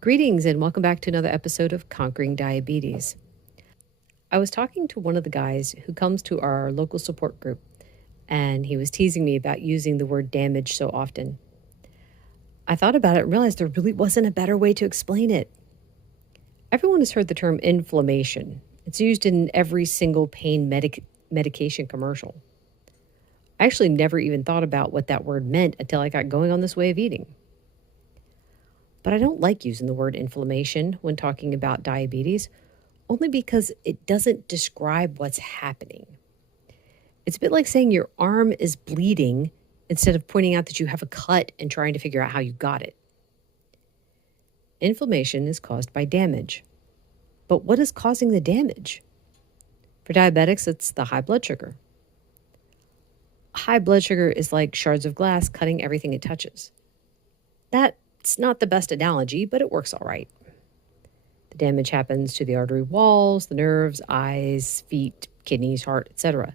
Greetings and welcome back to another episode of Conquering Diabetes. I was talking to one of the guys who comes to our local support group, and he was teasing me about using the word damage so often. I thought about it and realized there really wasn't a better way to explain it. Everyone has heard the term inflammation. It's used in every single pain medication commercial. I actually never even thought about what that word meant until I got going on this way of eating. But I don't like using the word inflammation when talking about diabetes, only because it doesn't describe what's happening. It's a bit like saying your arm is bleeding instead of pointing out that you have a cut and trying to figure out how you got it. Inflammation is caused by damage. But what is causing the damage? For diabetics, it's the high blood sugar. High blood sugar is like shards of glass cutting everything it touches. That's not the best analogy, but it works all right. The damage happens to the artery walls, the nerves, eyes, feet, kidneys, heart, etc.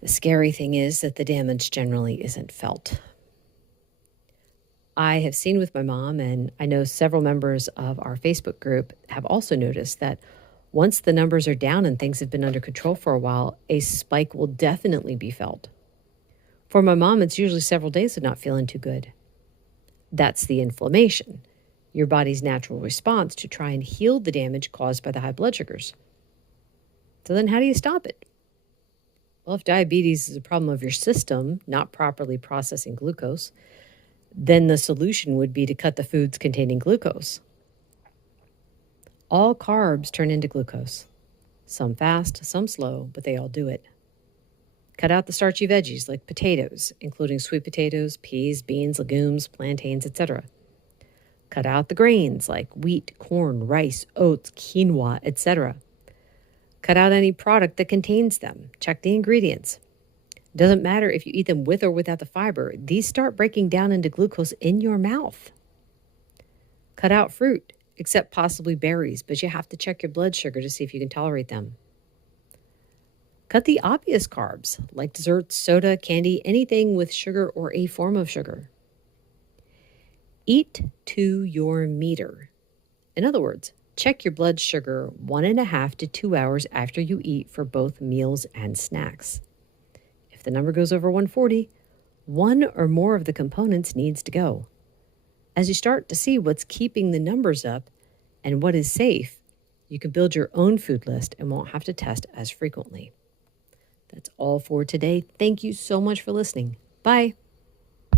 The scary thing is that the damage generally isn't felt. I have seen with my mom, and I know several members of our Facebook group have also noticed that once the numbers are down and things have been under control for a while, a spike will definitely be felt. For my mom, it's usually several days of not feeling too good. That's the inflammation, your body's natural response to try and heal the damage caused by the high blood sugars. So then how do you stop it? Well, if diabetes is a problem of your system not properly processing glucose, then the solution would be to cut the foods containing glucose. All carbs turn into glucose. Some fast, some slow, but they all do it. Cut out the starchy veggies like potatoes, including sweet potatoes, peas, beans, legumes, plantains, etc. Cut out the grains like wheat, corn, rice, oats, quinoa, etc. Cut out any product that contains them. Check the ingredients. It doesn't matter if you eat them with or without the fiber. These start breaking down into glucose in your mouth. Cut out fruit, except possibly berries, but you have to check your blood sugar to see if you can tolerate them. Cut the obvious carbs, like desserts, soda, candy, anything with sugar or a form of sugar. Eat to your meter. In other words, check your blood sugar 1.5 to 2 hours after you eat for both meals and snacks. If the number goes over 140, one or more of the components needs to go. As you start to see what's keeping the numbers up and what is safe, you can build your own food list and won't have to test as frequently. That's all for today. Thank you so much for listening. Bye.